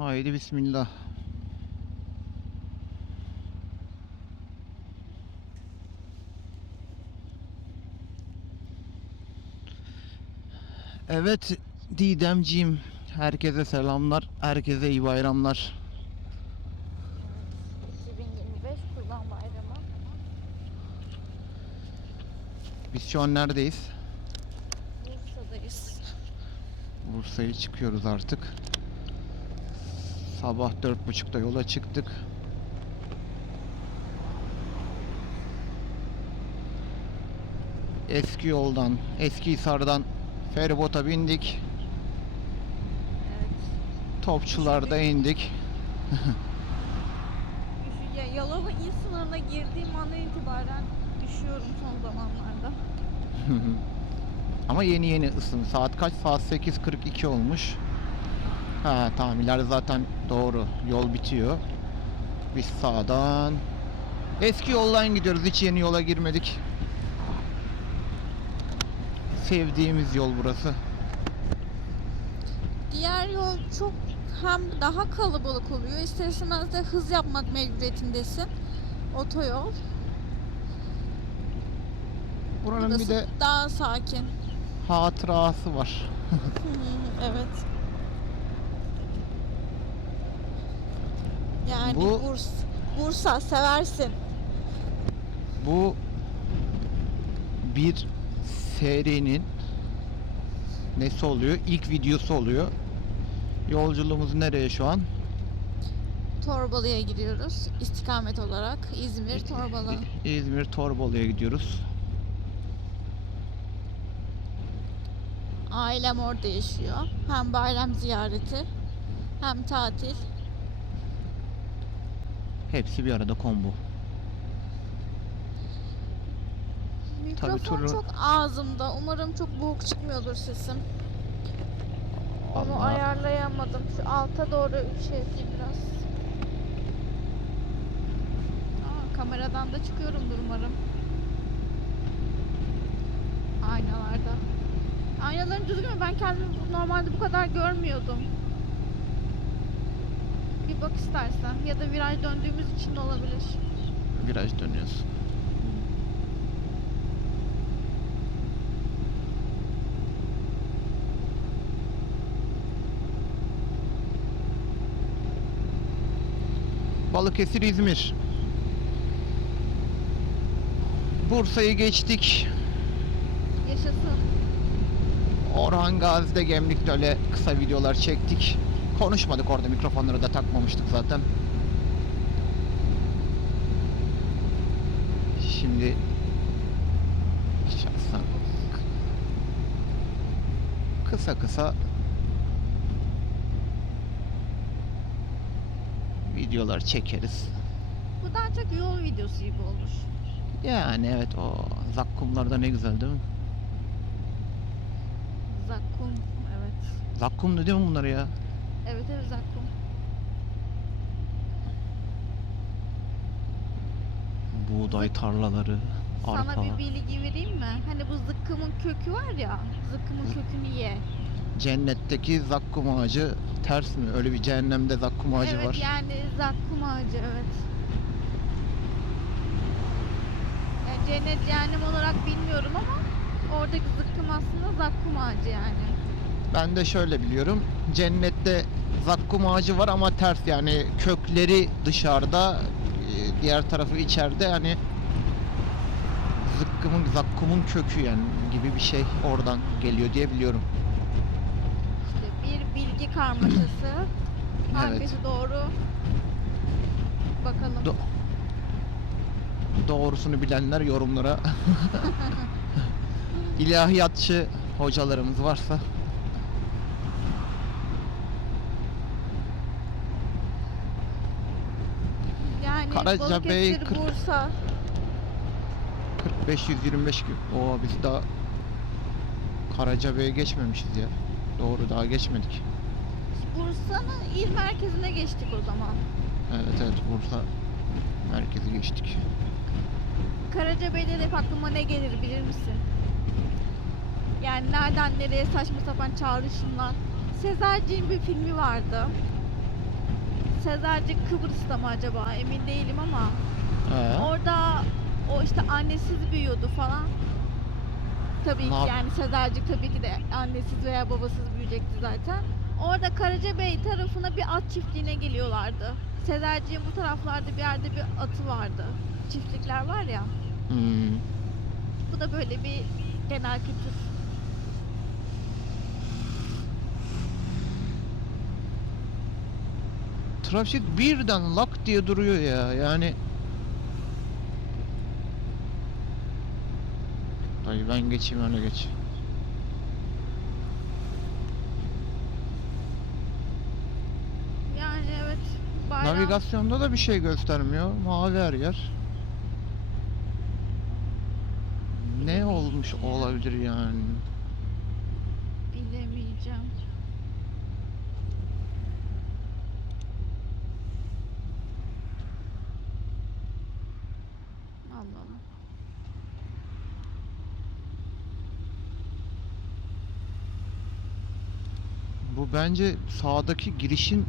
Haydi bismillah. Evet Didemciğim herkese selamlar, herkese iyi bayramlar. 2025 Kurban Bayramı. Biz şu an neredeyiz? Bursa'dayız. Bursa'ya çıkıyoruz artık. Sabah dört buçukta yola çıktık. Eski yoldan, eski Hisar'dan feribota bindik. Evet. Topçularda indik. Üşü- Ya, Yalova il sınırına girdiğim andan itibaren üşüyorum son zamanlarda. Ama yeni yeni ısın. Saat kaç? Saat 8.42 olmuş. Ha tamam ileride zaten doğru. Yol bitiyor. Biz sağdan eski yoldan gidiyoruz. Hiç yeni yola girmedik. Sevdiğimiz yol burası. Diğer yol çok hem daha kalabalık oluyor. İster istemez de hız yapmak mecburiyetindesin. Otoyol. Buranın bir Burası de daha sakin. hatırası var. Evet. Yani Bu- Burs, Bursa seversin. Bu bir serinin nesi oluyor? İlk videosu oluyor. Yolculuğumuz nereye şu an? Torbalı'ya gidiyoruz istikamet olarak. İzmir, Torbalı. İzmir Torbalı'ya gidiyoruz. Ailem orada yaşıyor. Hem bayram ziyareti hem tatil. Hepsi bir arada combo. Mikrofon turu- çok ağzımda. Umarım çok boğuk çıkmıyordur sesim. Onu ayarlayamadım. Şu alta doğru şey yapayım biraz. Aa, kameradan da çıkıyorumdur umarım. Aynalarda. Aynaların düzgün mü? Ben kendimi normalde bu kadar görmüyordum. Bak istersen. Ya da viraj döndüğümüz için de olabilir. Viraj dönüyoruz. Balıkesir İzmir. Bursa'yı geçtik. Yaşasın. Orhan Gazi'de Gemlik'te öyle kısa videolar çektik. Konuşmadık orada mikrofonları da takmamıştık zaten. Şimdi şahsen kısa kısa videolar çekeriz. Bu daha çok yol videosu gibi olur. Yani evet o zakkumlarda ne güzel değil mi? Zakkum. Evet. Zakkumdu değil mi bunlar ya? Evet evet zakkum. Buğday tarlaları, arpa. Sana bir bilgi vereyim mi? Hani bu zıkkımın kökü var ya. Zıkkımın kökünü ye. Cennetteki zakkum ağacı ters mi? Öyle bir cehennemde zakkum ağacı evet var. yani zakkum ağacı evet. Yani cennet cehennem olarak bilmiyorum ama oradaki zıkkım aslında zakkum ağacı yani. Ben de şöyle biliyorum. Cennette zakkum ağacı var ama ters yani kökleri dışarıda, e, diğer tarafı içeride yani zıkkımın zakkumun kökü yani gibi bir şey oradan geliyor diye biliyorum. İşte bir bilgi karmaşası. Hangisi doğru? Bakalım. Do- Doğrusunu bilenler yorumlara ilahiyatçı hocalarımız varsa yani Karacabey Balıkesir, kırk- Bursa. 45-125 gibi. Oo biz daha Karacabey'e geçmemişiz ya. Doğru daha geçmedik. Bursa'nın il merkezine geçtik o zaman. Evet evet Bursa merkezi geçtik. Karacabey'de de hep aklıma ne gelir bilir misin? Yani nereden nereye saçma sapan çağrışımlar. Sezerciğin bir filmi vardı. Sezercik Kıbrıs'ta mı acaba emin değilim ama He. orada o işte annesiz büyüyordu falan. Tabii ki Ne yap- yani Sezercik tabii ki de annesiz veya babasız büyüyecekti zaten. Orada Karacabey tarafına bir at çiftliğine geliyorlardı. Sezercik'in bu taraflarda bir yerde bir atı vardı. Çiftlikler var ya. Hmm. Bu da böyle bir genel kültür. Trafik birden lak diye duruyor ya. Yani Dayı ben geçeyim öyle geç. Yani evet bayram Navigasyonda da bir şey göstermiyor. Mavi her yer. Ne olmuş olabilir yani? bilemeyeceğim. Allah Allah. Bu bence sağdaki girişin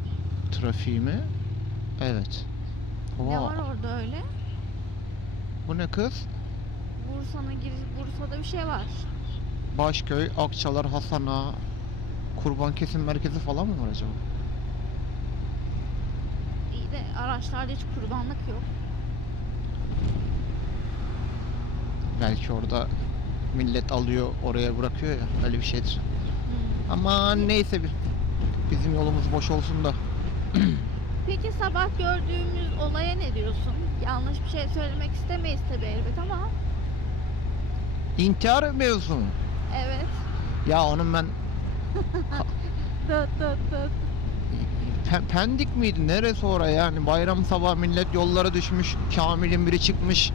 trafiği mi? Evet. Ne Oha, var orada öyle? Bu ne kız? Bursa'nın giriş Bursa'da bir şey var. Başköy, Akçalar, Hasana, Kurban Kesim Merkezi falan mı var acaba? İyi de araçlarda hiç kurbanlık yok. Belki orada millet alıyor oraya bırakıyor ya öyle bir şeydir. Ama neyse bir bizim yolumuz boş olsun da. Peki sabah gördüğümüz olaya ne diyorsun? Yanlış bir şey söylemek istemeyiz tabii elbet ama İntihar mevzusu mu? evet. Ya onun ben Dıt dıt dıt. Pe- Pendik miydi? Neresi oraya yani? Bayram sabah millet yollara düşmüş. Kamil'in biri çıkmış.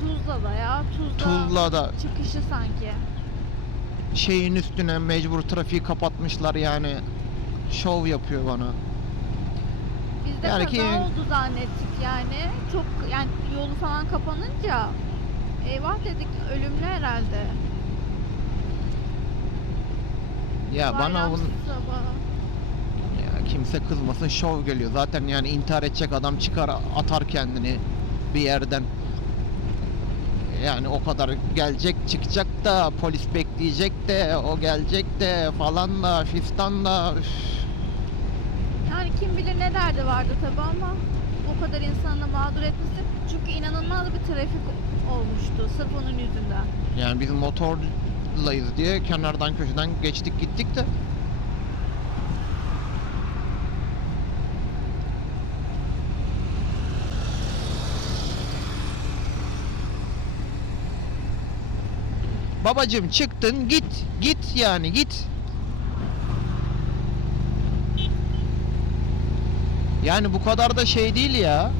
Tuzla'da ya. Tuzla Tuzla'da çıkışı sanki. Şeyin üstüne mecbur trafiği kapatmışlar yani. Şov yapıyor bana. Biz de Yani kaza ki- oldu zannettik yani. Çok yani yolu falan kapanınca eyvah dedik ölümlü herhalde. Ya bana Bayram bunu sabahı. ya kimse kızmasın şov geliyor. Zaten yani intihar edecek adam çıkar atar kendini bir yerden. Yani o kadar gelecek çıkacak da polis bekleyecek de o gelecek de falan da fistan da üf. Yani kim bilir ne derdi vardı tabi ama o kadar insanla mağdur etmesi çünkü inanılmaz bir trafik olmuştu sırf onun yüzünden. Yani biz motorlayız diye kenardan köşeden geçtik gittik de Babacım çıktın git git yani git. Yani bu kadar da şey değil ya.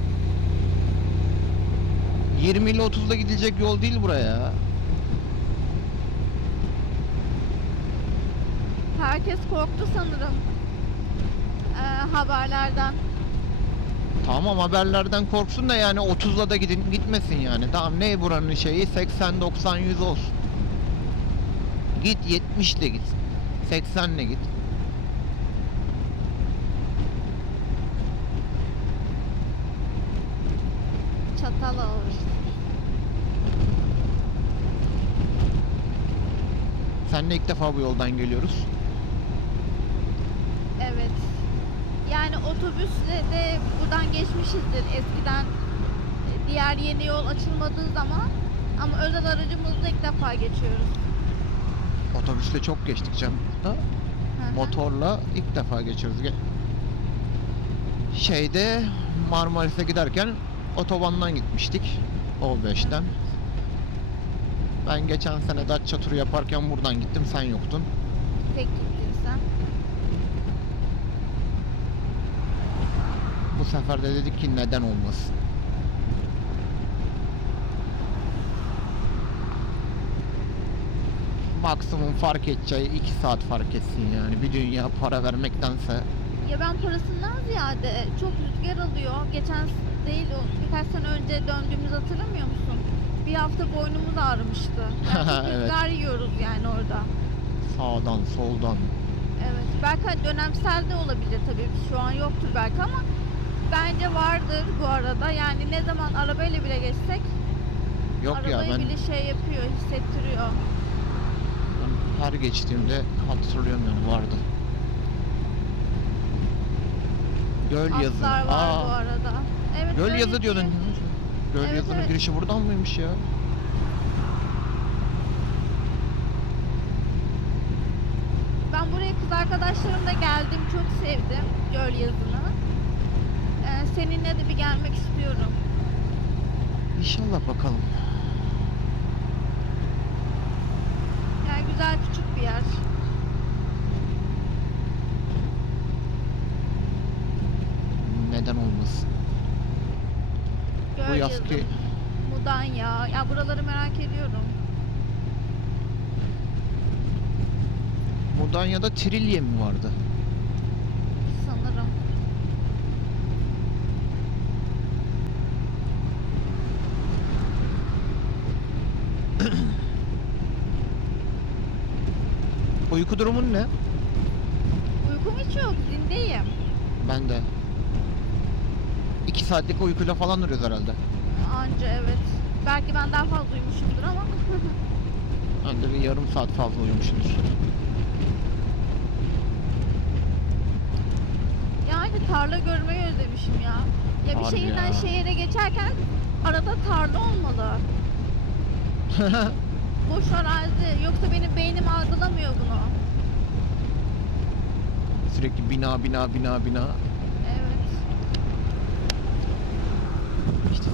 20 ile 30'da gidilecek yol değil buraya. Herkes korktu sanırım ee, haberlerden. Tamam haberlerden korksun da yani 30'la da gidin gitmesin yani. Tamam ne buranın şeyi 80 90 100 olsun. Git 70 ile git. 80 ile git. Çatal ağır. Senle ilk defa bu yoldan geliyoruz. Evet. Yani otobüsle de buradan geçmişizdir eskiden e, diğer yeni yol açılmadığı zaman ama özel aracımızla ilk defa geçiyoruz. Otobüsle çok geçtik canım. Motorla ilk defa geçiyoruz. Ge- Şeyde Marmaris'e giderken otobandan gitmiştik. O5'ten. Ben geçen sene Datça turu yaparken buradan gittim sen yoktun. Tek gittin sen. Bu sefer de dedik ki neden olmasın. Maksimum fark edeceği 2 saat fark etsin yani. Bir dünya para vermektense. Ya ben parasından ziyade çok rüzgar alıyor. Geçen değil o birkaç sene önce döndüğümüzü hatırlamıyor musun? Bir hafta boynumuz ağrımıştı. Yani Evet. rüzgar yiyoruz yani orada. Sağdan soldan. Evet. Belki hani dönemsel de olabilir tabii. Şu an yoktur belki ama Bence vardır bu arada. Yani ne zaman arabayla bile geçsek Yok ya arabayı ben, bile şey yapıyor, hissettiriyor. Her geçtiğimde hatırlıyorum yani vardı. Göl yazı. Atlar var Aa, bu arada. Evet. göl yazı diyordun. Göl Evet, yazının evet. girişi buradan mıymış ya? Ben buraya kız arkadaşlarımla geldim. Çok sevdim göl yazını. Ee, seninle de bir gelmek istiyorum. İnşallah bakalım. Güzel küçük bir yer. Neden olmasın? Göl Bu yaz ki Mudanya. Ya buraları merak ediyorum. Mudanya'da Trilye mi vardı? Sanırım. Uyku durumun ne? Uykum hiç yok. Zindeyim. Ben de. 2 saatlik uykuyla falan duruyoruz herhalde. Anca evet. Belki ben daha fazla uyumuşumdur ama. Ben de bir yarım saat fazla uyumuşumdur. yani tarla görmeyi özlemişim ya. Ya bir Harbi şehirden ya. şehire geçerken arada tarla olmalı. Boş arazi. Yoksa benim beynim algılamıyor bunu. Sürekli bina bina bina bina. Evet. İşte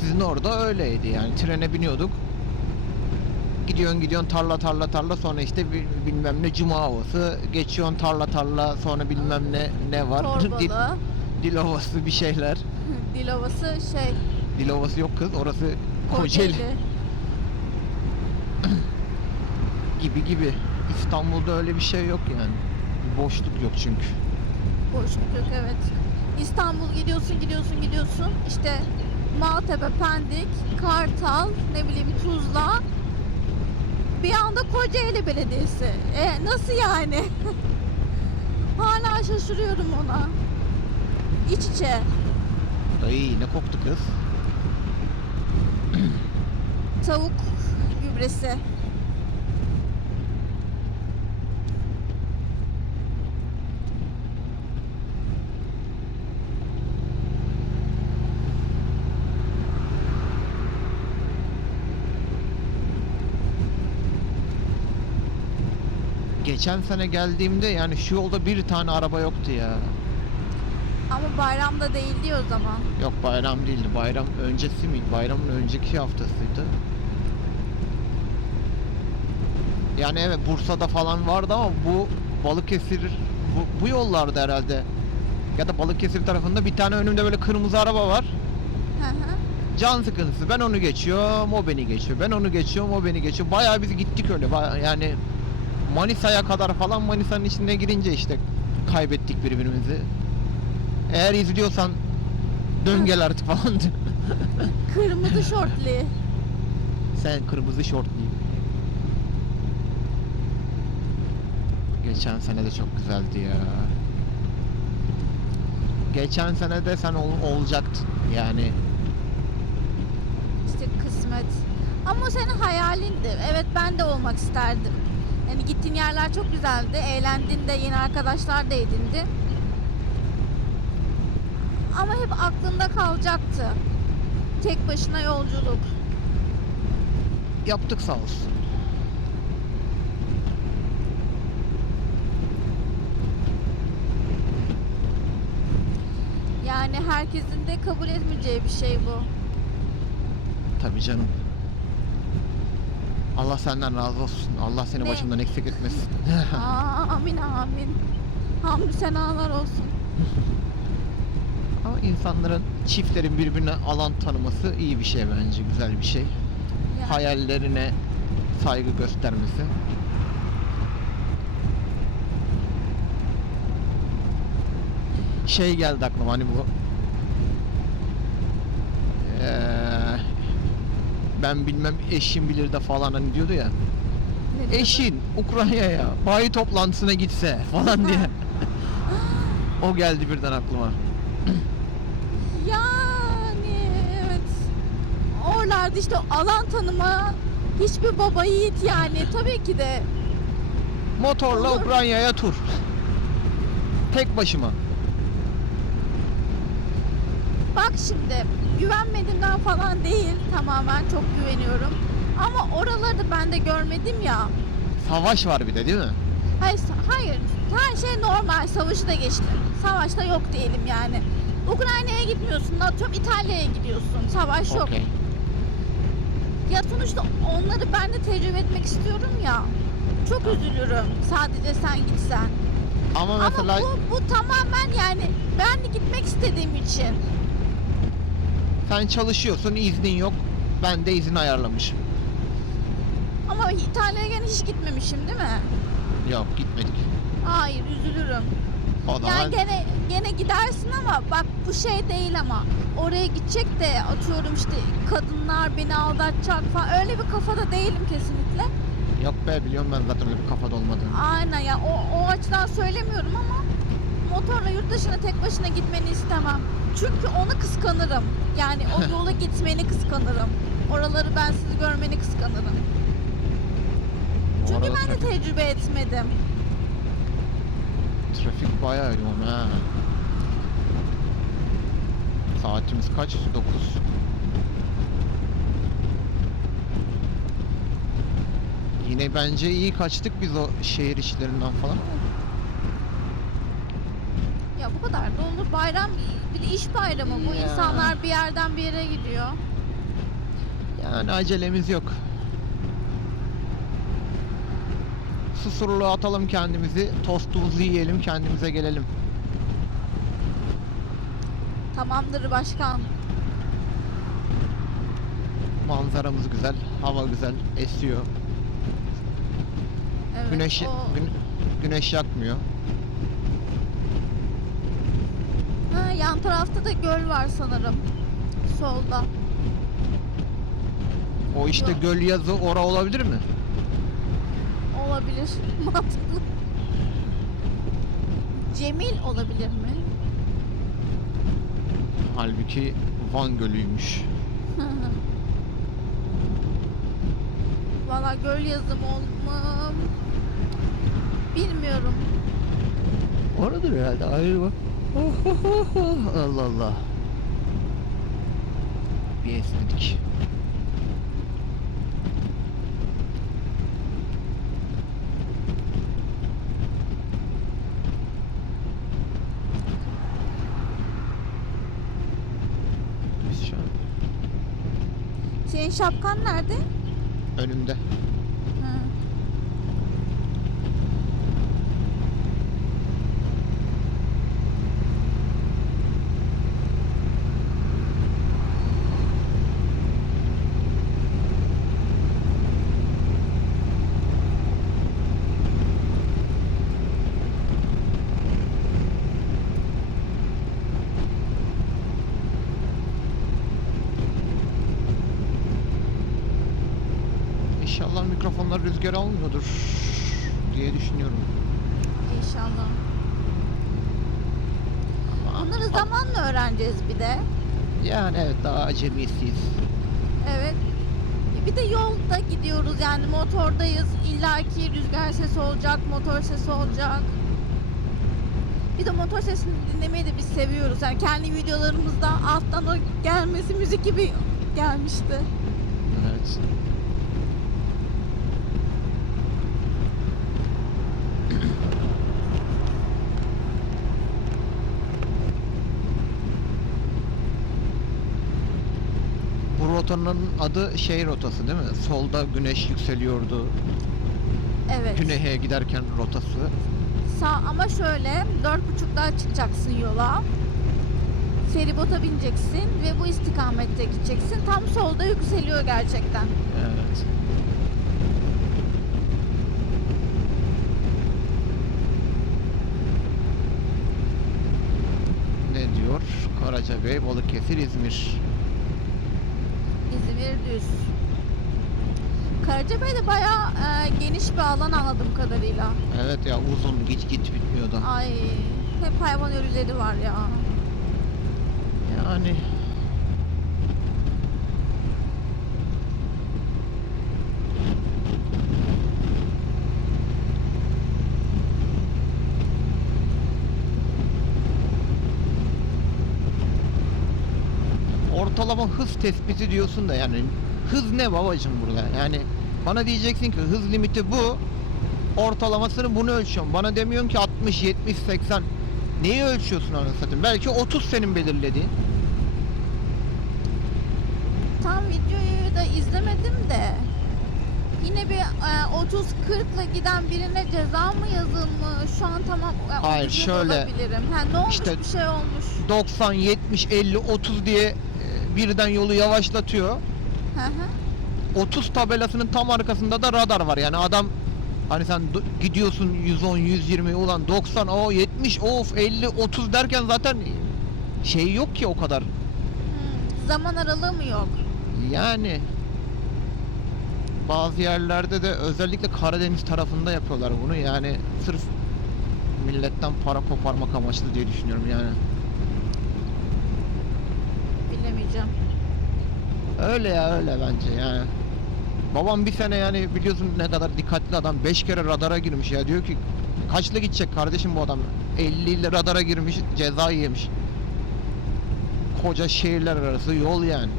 sizin orada öyleydi yani. Trene biniyorduk. Gidiyorsun gidiyorsun tarla tarla tarla. Sonra işte bi- bilmem ne cuma havası. Geçiyorsun tarla tarla. Sonra bilmem ne ne var? Dil, Torbalı. dil havası bir şeyler. Dilovası şey. dil havası yok kız. Orası Kocaeli. Gibi gibi. İstanbul'da öyle bir şey yok yani boşluk yok çünkü Boşluk yok evet. İstanbul gidiyorsun gidiyorsun gidiyorsun. İşte Maltepe, Pendik, Kartal, ne bileyim Tuzla. Bir anda Kocaeli Belediyesi. E, nasıl yani? Hala şaşırıyorum ona. İç içe. Dayı ne koktu kız Tavuk gübresi. Geçen sene geldiğimde yani şu yolda bir tane araba yoktu ya. Ama bayramda değildi o zaman. Yok bayram değildi. Bayram öncesi miydi? Bayramın önceki haftasıydı. Yani evet Bursa'da falan vardı ama bu Balıkesir bu, bu yollarda herhalde. Ya da Balıkesir tarafında bir tane önümde böyle kırmızı araba var. Hı hı. Can sıkıntısı. Ben onu geçiyorum, o beni geçiyor. Ben onu geçiyorum, o beni geçiyor. Bayağı biz gittik öyle. Bayağı, yani Manisa'ya kadar falan Manisa'nın içine girince işte kaybettik birbirimizi. Eğer izliyorsan dön gel artık falan. Kırmızı şortlu. Sen kırmızı şortlu. Geçen sene de çok güzeldi ya. Geçen sene de sen ol- olacaktın yani. İşte kısmet. Ama o senin hayalindi. Evet ben de olmak isterdim. Yani gittiğin yerler çok güzeldi. Eğlendin de yeni arkadaşlar da edindin. Ama hep aklında kalacaktı. Tek başına yolculuk. Yaptık sağ olsun. Yani herkesin de kabul etmeyeceği bir şey bu. Tabii canım. Allah senden razı olsun. Allah seni Ne? başımdan eksik etmesin. Aa, amin amin. Hamdü senalar olsun. Ama insanların çiftlerin birbirine alan tanıması iyi bir şey bence. Güzel bir şey. Yani Hayallerine saygı göstermesi. Şey geldi aklıma hani bu ben bilmem eşim bilir de falan hani diyordu ya. ne diyordu? Eşin Ukrayna'ya bayi toplantısına gitse falan diye. o geldi birden aklıma. Yani evet. Oralarda işte alan tanıma hiçbir baba yiğit yani tabii ki de. Motorla Olur. Ukrayna'ya tur. Tek başıma. Bak şimdi güvenmediğimden falan değil tamamen çok güveniyorum. Ama oraları da ben de görmedim ya. Savaş var bir de değil mi? Hayır, hayır her şey normal savaşı da geçti. Savaşta yok diyelim yani. Ukrayna'ya gitmiyorsun atıyorum İtalya'ya gidiyorsun. Savaş yok. Okey. Ya sonuçta onları ben de tecrübe etmek istiyorum ya. Çok üzülürüm sadece sen gitsen. Ama mesela Ama bu, bu tamamen yani ben de gitmek istediğim için. Sen çalışıyorsun, iznin yok. Ben de izin ayarlamışım. Ama İtalya'ya gene hiç gitmemişim değil mi? Yok gitmedik. Hayır üzülürüm. O zaman Yani gene gene gidersin ama bak bu şey değil ama oraya gidecek de atıyorum işte kadınlar beni aldatacak falan öyle bir kafada değilim kesinlikle. yok be biliyorum ben zaten öyle bir kafada olmadığını. Aynen ya o, o açıdan söylemiyorum ama motorla yurt dışına tek başına gitmeni istemem. Çünkü onu kıskanırım. Yani o yola gitmeni kıskanırım. Oraları ben sizi görmeni kıskanırım. Çünkü ben de tecrübe etmedim. trafik bayağı yoğun ha. Saatimiz kaç? 9. Yine bence iyi kaçtık biz o şehir içlerinden falan. Bu kadar da olur. Bayram bir de iş bayramı bu. Ya. insanlar bir yerden bir yere gidiyor. Yani acelemiz yok. Susurluğa atalım kendimizi, tostumuzu yiyelim, kendimize gelelim. Tamamdır başkan. Manzaramız güzel, hava güzel, esiyor. Evet, Güneş o- gün- güneş yakmıyor. Ha, yan tarafta da göl var sanırım. Solda. O işte Yok. göl yazı ora olabilir mi? Olabilir. Mantıklı. Cemil olabilir mi? Halbuki Van Gölü'ymüş. Valla göl yazım olmam. Bilmiyorum. Oradır herhalde ayrı bak. Allah Allah. Bir esnedik. Biz şu an Senin şapkan nerede? önümde. Ha. İnşallah mikrofonlar rüzgar almıyordur diye düşünüyorum. İnşallah. Ama- Bunları zamanla öğreneceğiz bir de. Yani evet daha acemisiyiz. Evet. Bir de yolda gidiyoruz yani motordayız. İlla ki rüzgar sesi olacak, motor sesi olacak. Bir de motor sesini dinlemeyi de biz seviyoruz. Yani kendi videolarımızda alttan o gelmesi müzik gibi gelmişti. Evet. Bu rotanın adı şey rotası değil mi? Solda güneş yükseliyordu. Evet. Güneye giderken rotası. Sağ ama şöyle dört buçukta çıkacaksın yola. Feribota bineceksin ve bu istikamette gideceksin. Tam solda yükseliyor gerçekten. Evet. Ne diyor? Karacabey, Balıkesir, İzmir. İzmir düz. Karacabey'de bayağı e, geniş bir alan anladığım kadarıyla. Evet ya uzun git git bitmiyor da. Ay hep hayvan ölüleri var ya. Yani ortalama hız tespiti diyorsun da yani hız ne babacım burada? Yani bana diyeceksin ki hız limiti bu. Ortalamasını bunu ölçüyorum. Bana demiyorsun ki 60, 70, 80. Neyi ölçüyorsun anasını satayım? Belki 30 senin belirlediğin. Tam videoyu da izlemedim de yine bir e, 30-40'la giden birine ceza mı yazılmış? Şu an tamam e, Hayır, şöyle, olabilirim. Ha, ne olmuş işte bir şey olmuş. 90, 70, 50, 30 diye birden yolu yavaşlatıyor. Hı hı. 30 tabelasının tam arkasında da radar var. Yani adam hani sen gidiyorsun 110, 120 ulan 90, o 70, of 50, 30 derken zaten şey yok ki o kadar. Hı, Zaman aralığı mı yok? Yani bazı yerlerde de özellikle Karadeniz tarafında yapıyorlar bunu. Yani sırf milletten para koparmak amaçlı diye düşünüyorum yani. Bilemeyeceğim. Öyle ya öyle bence yani. Babam bir sene yani biliyorsun ne kadar dikkatli adam 5 kere radara girmiş ya diyor ki kaçla gidecek kardeşim bu adam 50 ile radara girmiş ceza yemiş. Koca şehirler arası yol yani.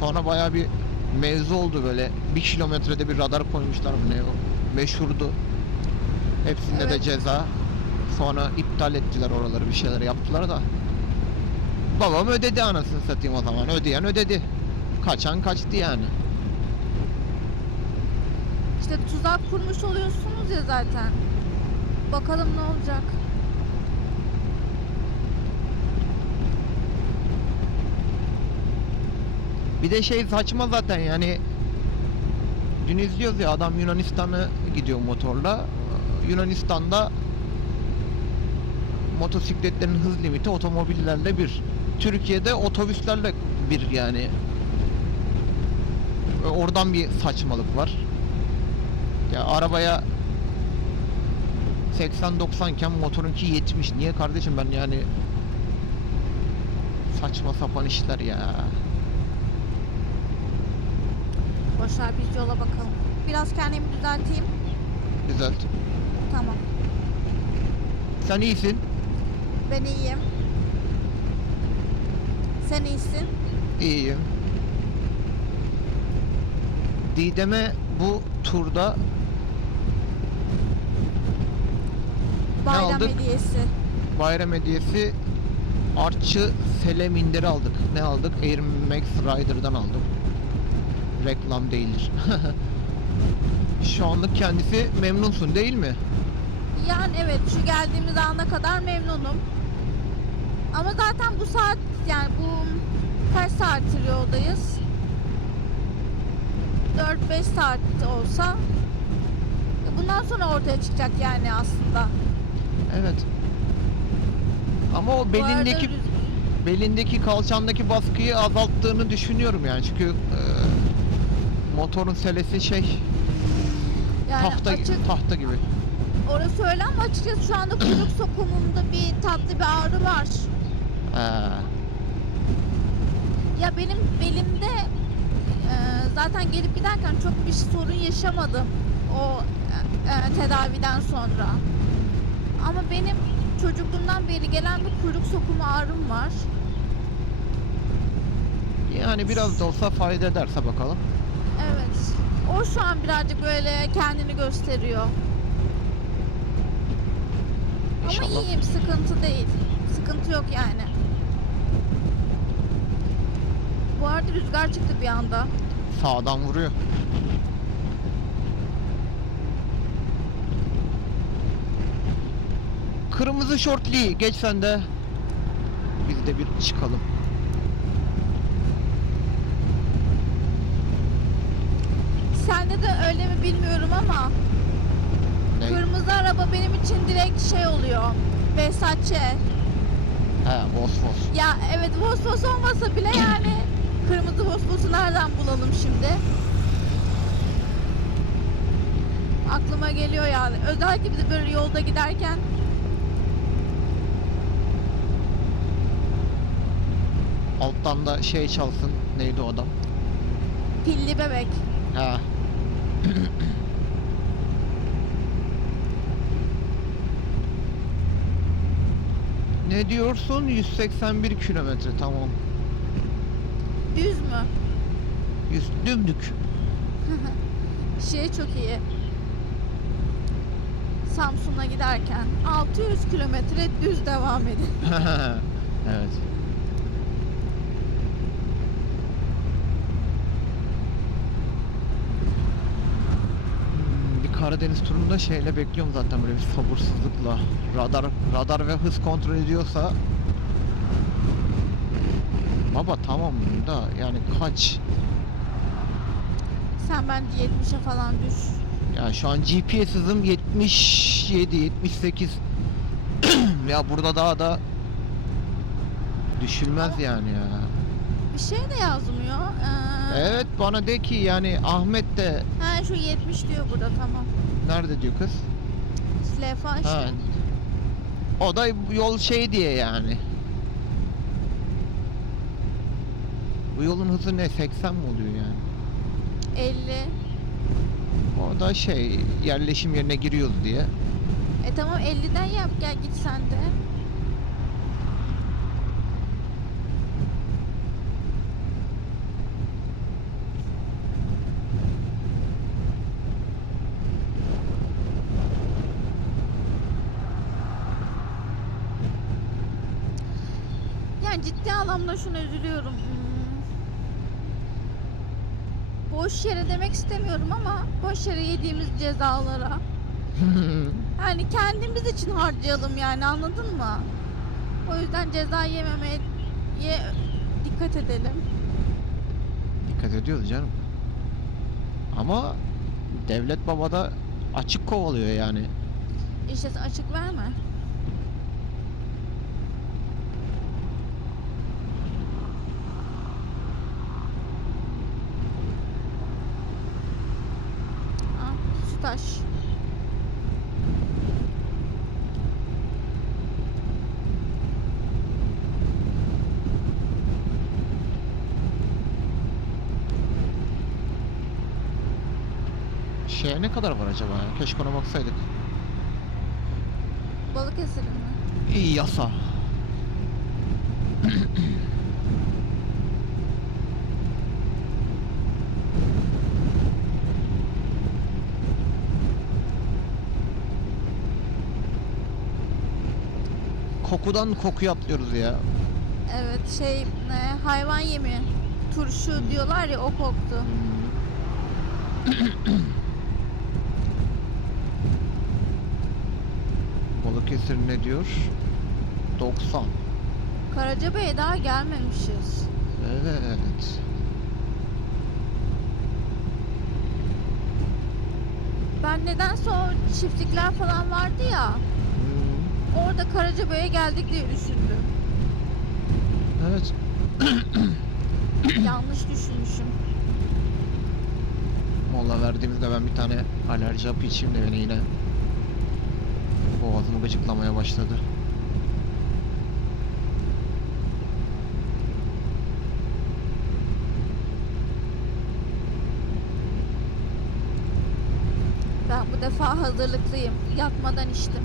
Sonra baya bir mevzu oldu böyle bir kilometrede bir radar koymuşlar mı ne o meşhurdu. Hepsinde de Evet. ceza. Sonra iptal ettiler oraları bir şeyler yaptılar da. Babam ödedi anasını satayım o zaman. Ödeyen ödedi. Kaçan kaçtı yani. İşte tuzak kurmuş oluyorsunuz ya zaten. Bakalım ne olacak. Bir de şey saçma zaten yani dün izliyoruz ya adam Yunanistan'a gidiyor motorla. Yunanistan'da motosikletlerin hız limiti otomobillerle bir. Türkiye'de otobüslerle bir yani. Ve Oradan bir saçmalık var. Ya arabaya 80-90 iken motorunki 70. Niye kardeşim ben yani saçma sapan işler ya. Boşver biz yola bakalım. Biraz kendimi düzelteyim. Düzelt. Tamam. Sen iyisin. Ben iyiyim. Sen iyisin. İyiyim. Didem'e bu turda Bayram aldık? hediyesi. bayram hediyesi Arçı Sele minderi aldık. Ne aldık? Air Max Rider'dan aldım. Reklam değildir. Şu anlık kendisi memnunsun değil mi? Yani evet şu geldiğimiz ana kadar memnunum. Ama zaten bu saat yani bu kaç saattir yoldayız? 4-5 saat olsa bundan sonra ortaya çıkacak yani aslında. Evet. Ama o arada belindeki belindeki kalçandaki baskıyı azalttığını düşünüyorum yani çünkü e, motorun selesi şey yani tahta açık tahta gibi. orası öyle ama açıkçası şu anda kuyruk sokumunda bir tatlı bir ağrı var. Ee, Ya benim belimde e, zaten gelip giderken çok bir sorun yaşamadım o e, e, tedaviden sonra. Ama benim çocukluğumdan beri gelen bir kuyruk sokumu ağrım var. yani biraz da olsa fayda ederse bakalım. Evet. O şu an birazcık böyle kendini gösteriyor. Ama İnşallah. iyiyim, sıkıntı değil. Sıkıntı yok yani. Bu arada rüzgar çıktı bir anda. Sağdan vuruyor. Kırmızı şortli geç sen de. Biz de bir çıkalım. Sende de öyle mi bilmiyorum ama Ne? Kırmızı araba benim için direkt şey oluyor. Versace. He, vos vos. Ya evet Vosvos olmasa bile yani kırmızı Vosvos'u nereden bulalım şimdi? Aklıma geliyor yani. Özellikle bir de böyle yolda giderken Alttan da şey çalsın. Neydi o adam? Pilli bebek. Ha. ne diyorsun? 181 kilometre tamam. Düz mü? Yüz, dümdük. Şey çok iyi. Samsun'a giderken 600 kilometre düz devam edin. evet. Hmm, Bir Karadeniz turunda şeyle bekliyorum zaten böyle bir sabırsızlıkla. Radar radar ve hız kontrol ediyorsa Baba tamam da yani kaç? Sen bence 70'e falan düş. Ya şu an GPS hızım 77, 78. ya burada daha da düşülmez yani ya. Bir şey de yazmıyor. Ee, Evet bana de ki yani Ahmet de Ha şu 70 diyor burada tamam. nerede diyor kız? Lefa işte. Ha. O da yol şey diye yani. Bu yolun hızı ne? 80 mi oluyor yani? 50. O da şey yerleşim yerine giriyoruz diye. E tamam 50'den yap gel git sen de. Yani ciddi anlamda şuna üzülüyorum. Hmm. Boş yere demek istemiyorum ama boş yere yediğimiz cezalara. Yani kendimiz için harcayalım yani anladın mı? O yüzden ceza yememeye ye, dikkat edelim. Dikkat ediyoruz canım. Ama devlet babada açık kovalıyor yani. İşte açık verme. Sütaş. Şeye ne kadar var acaba ya? Keşke ona baksaydık. Balıkesir mi? İyi yasa. Kokudan kokuya atlıyoruz ya. Evet şey ne, hayvan yemi. Turşu diyorlar ya o koktu. Balıkesir ne diyor? 90. Karacabey'e daha gelmemişiz. Evet. Ben nedense o çiftlikler falan vardı ya. Orada Karacabey'e geldik diye düşündüm. Evet. Yanlış düşünmüşüm. Mola verdiğimizde ben bir tane alerji hapı içeyim de beni yine boğazımı gıcıklamaya başladı. Ben bu defa hazırlıklıyım. Yatmadan içtim.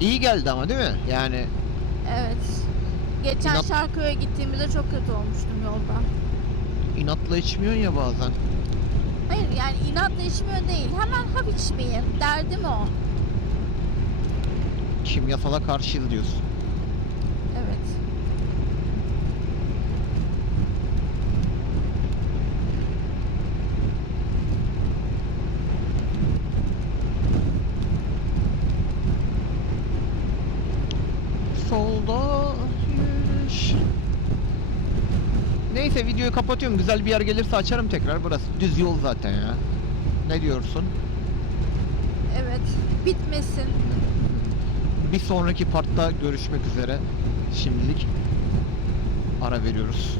İyi geldi ama değil mi? Yani Evet. Geçen İnat- Şarköy'e gittiğimizde çok kötü olmuştum yolda. inatla içmiyorsun ya bazen. Hayır yani inatla içmiyor değil. Hemen hap içmeyeyim. Derdim o. Kimyasala karşıyız diyorsun. Evet. Solda yürüyüş. Neyse videoyu kapatıyorum. Güzel bir yer gelirse açarım tekrar. Burası düz yol zaten ya. Ne diyorsun? Evet. Bitmesin. Bir sonraki partta görüşmek üzere. Şimdilik ara veriyoruz.